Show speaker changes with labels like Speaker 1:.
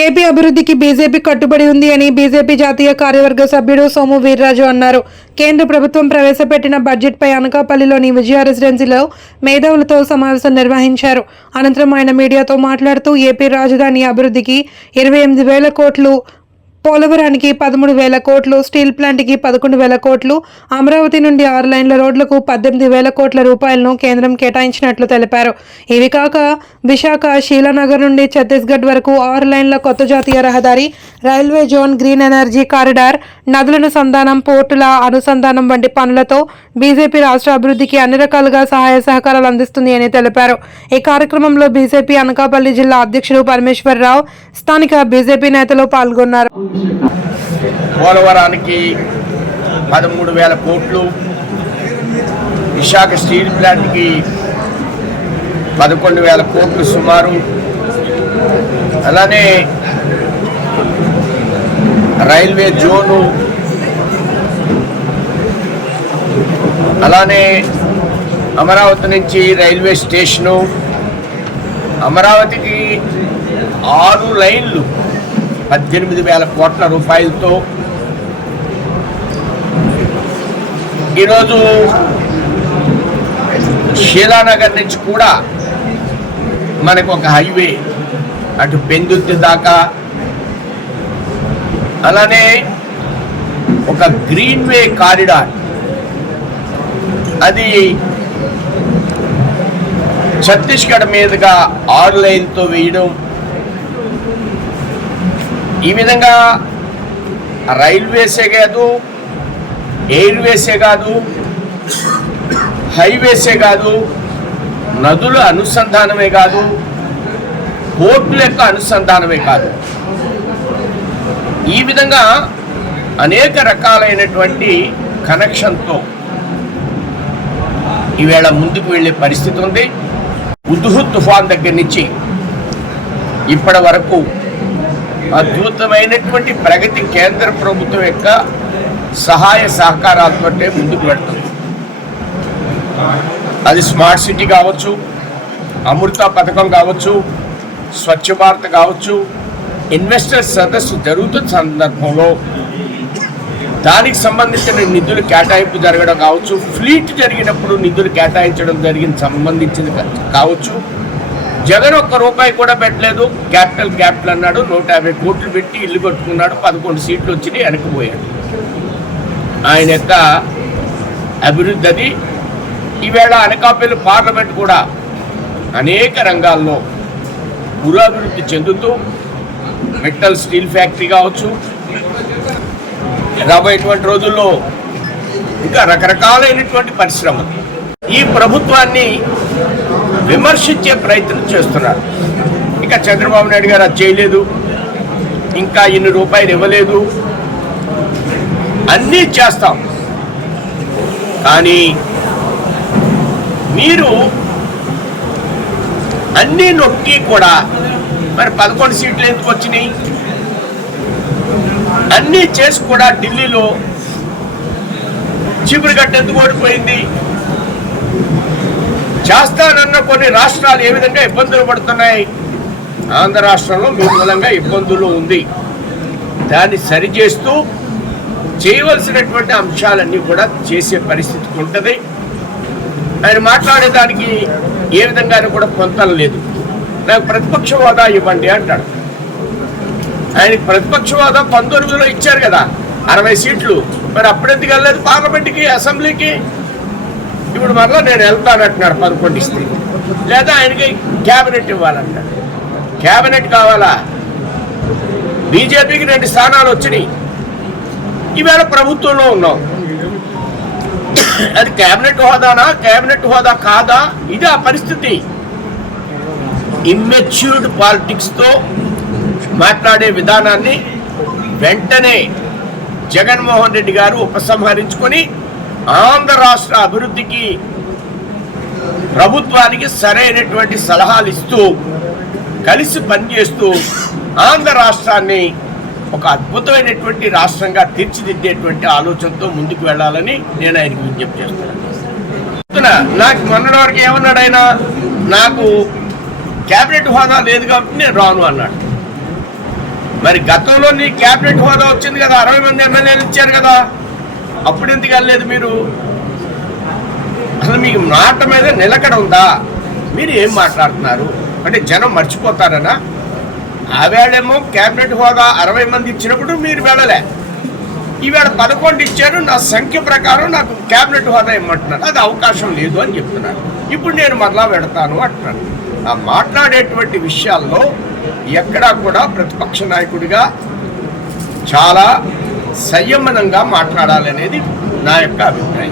Speaker 1: AP అభివృద్ధికి BJP కట్టుబడి ఉంది అని బీజేపీ జాతీయ కార్యవర్గ సభ్యుడు సోము వీర్రాజు అన్నారు. కేంద్ర ప్రభుత్వం ప్రవేశపెట్టిన బడ్జెట్పై అనకాపల్లిలోని విజయ రెసిడెన్సీలో మేధావులతో సమావేశం నిర్వహించారు. అనంతరం ఆయన మీడియాతో మాట్లాడుతూ ఏపీ రాజధాని అభివృద్ధికి ఇరవై ఎనిమిది వేల కోట్లు పోలవరానికి పదమూడు వేల కోట్లు స్టీల్ ప్లాంట్కి పదకొండు వేల కోట్లు అమరావతి నుండి ఆరు లైన్ల రోడ్లకు పద్దెనిమిది వేల కోట్ల రూపాయలను కేంద్రం కేటాయించినట్లు తెలిపారు. ఇవి కాక విశాఖ శీలానగర్ నుండి ఛత్తీస్గఢ్ వరకు ఆరు లైన్ల కొత్త జాతీయ రహదారి railway zone green energy corridor నదులను సంధానం పోర్టుల అనుసంధానం వంటి పనులతో బీజేపీ రాష్ట్ర అభివృద్ధికి అన్ని రకాలుగా సహాయ సహకారాలు అందిస్తుంది అని తెలిపారు. ఈ కార్యక్రమంలో బీజేపీ అనకాపల్లి జిల్లా అధ్యక్షుడు పరమేశ్వరరావు స్థానిక బీజేపీ నేతలు పాల్గొన్నారు.
Speaker 2: పోలవరానికి పదమూడు వేల కోట్లు విశాఖ స్టీల్ ప్లాంట్కి పదకొండు వేల కోట్లు సుమారు. అలానే రైల్వే జోను అలానే అమరావతి నుంచి రైల్వే స్టేషను అమరావతికి ఆరు లైన్లు పద్దెనిమిది వేల కోట్ల రూపాయలతో ఈరోజు శీలానగర్ నుంచి కూడా మనకు ఒక హైవే అటు పెందుర్తి దాకా అలానే ఒక గ్రీన్వే కారిడార్. అది ఛత్తీస్గఢ్ మీదుగా ఆరు లైన్తో వేయడం ఈ విధంగా రైల్వేసే కాదు ఎయిర్వేసే కాదు హైవేసే కాదు నదుల అనుసంధానమే కాదు పోర్టుల యొక్క అనుసంధానమే కాదు. ఈ విధంగా అనేక రకాలైనటువంటి కనెక్షన్తో ఈవేళ ముందుకు వెళ్ళే పరిస్థితి ఉంది. ఉదుహు తుఫాన్ దగ్గర నుంచి ఇప్పటి వరకు అద్భుతమైనటువంటి ప్రగతి కేంద్ర ప్రభుత్వం యొక్క సహాయ సహకారాలతో ముందుకు వెళ్తుంది అది స్మార్ట్ సిటీ కావచ్చు అమృత పథకం కావచ్చు స్వచ్ఛ భారత్ కావచ్చు ఇన్వెస్టర్ సదస్సు జరుగుతున్న సందర్భంలో దానికి సంబంధించిన నిధులు కేటాయింపు జరగడం కావచ్చు ఫ్లీట్ జరిగినప్పుడు నిధులు కేటాయించడం జరిగిన సంబంధించింది కావచ్చు జగన్ ఒక్క రూపాయి కూడా పెట్టలేదు. క్యాపిటల్ క్యాపిటల్ అన్నాడు. నూట యాభై కోట్లు పెట్టి ఇల్లు కట్టుకున్నాడు. పదకొండు సీట్లు వచ్చినాయి వెనక్కిపోయాడు ఆయన యొక్క అభివృద్ధి అది. ఈవేళ అనకాపల్లి పార్లమెంట్ కూడా అనేక రంగాల్లో పురాభివృద్ధి చెందుతూ మెటల్ స్టీల్ ఫ్యాక్టరీ కావచ్చు రాబోయేటువంటి రోజుల్లో ఇంకా రకరకాలైనటువంటి పరిశ్రమ ఈ ప్రభుత్వాన్ని విమర్శించే ప్రయత్నం చేస్తున్నారు. ఇంకా చంద్రబాబు నాయుడు గారు అది చేయలేదు. ఇంకా ఇన్ని రూపాయలు ఇవ్వలేదు. అన్నీ చేస్తాం. కానీ మీరు అన్నీ నొక్కి కూడా మరి పదకొండు సీట్లు ఎందుకు వచ్చినాయి? అన్నీ చేసి కూడా ఢిల్లీలో చీపురుగట్ట ఎందుకు ఓడిపోయింది? చేస్తానన్న కొన్ని రాష్ట్రాలు ఏ విధంగా ఇబ్బందులు పడుతున్నాయి? ఆంధ్ర రాష్ట్రంలో మీ మూలంగా ఇబ్బందులు ఉంది. దాన్ని సరిచేస్తూ చేయవలసినటువంటి అంశాలన్నీ కూడా చేసే పరిస్థితి ఉంటుంది. ఆయన మాట్లాడేదానికి ఏ విధంగానూ కూడా పొంతన లేదు. నాకు ప్రతిపక్ష హోదా ఇవ్వండి అంటాడు. ఆయనకి ప్రతిపక్ష హోదా పంతొమ్మిదిలో ఇచ్చారు కదా అరవై సీట్లు. మరి అప్పుడెందుకు వెళ్ళలేదు పార్లమెంట్కి అసెంబ్లీకి? ఇప్పుడు మరలా నేను వెళ్తానంటున్నాడు పదకొండు ఇస్తే. లేదా ఆయనకి క్యాబినెట్ ఇవ్వాలంటాడు క్యాబినెట్ కావాలా? బీజేపీకి రెండు స్థానాలు వచ్చినాయి. ఈవేళ ప్రభుత్వంలో ఉన్నాం. అది క్యాబినెట్ హోదానా? క్యాబినెట్ హోదా కాదా? ఇది ఆ పరిస్థితి. ఇమ్మెచ్యూర్డ్ పాలిటిక్స్తో మాట్లాడే విధానాన్ని వెంటనే జగన్మోహన్ రెడ్డి గారు ఉపసంహరించుకొని ఆంధ్ర రాష్ట్ర అభివృద్ధికి ప్రభుత్వానికి సరైనటువంటి సలహాలు ఇస్తూ కలిసి పనిచేస్తూ ఆంధ్ర రాష్ట్రాన్ని ఒక అద్భుతమైనటువంటి రాష్ట్రంగా తీర్చిదిద్దేటువంటి ఆలోచనతో ముందుకు వెళ్ళాలని నేను ఆయనకు విజ్ఞప్తి చేస్తున్నాను. నాకు మొన్నటి వరకు ఏమన్నాడు ఆయన? నాకు క్యాబినెట్ హోదా లేదు కాబట్టి నేను రాను అన్నాడు. మరి గతంలో నీ క్యాబినెట్ హోదా వచ్చింది కదా అరవై మంది ఎమ్మెల్యేలు ఇచ్చారు కదా. అప్పుడు ఎందుకు వెళ్ళలేదు మీరు? అసలు మీకు మాట మీద నిలకడ ఉందా? మీరు ఏం మాట్లాడుతున్నారు? అంటే జనం మర్చిపోతారనా? ఆవేళేమో క్యాబినెట్ హోదా అరవై మంది ఇచ్చినప్పుడు మీరు వెళ్ళలే. ఈవేళ పదకొండు ఇచ్చారు నా సంఖ్య ప్రకారం నాకు క్యాబినెట్ హోదా ఇమ్మంటున్నారు. అది అవకాశం లేదు అని చెప్తున్నారు. ఇప్పుడు నేను మరలా పెడతాను అంటున్నాను ఆ మాట్లాడేటువంటి విషయాల్లో ఎక్కడా కూడా ప్రతిపక్ష నాయకుడిగా చాలా సంయమనంగా మాట్లాడాలనేది నా యొక్క అభిప్రాయం.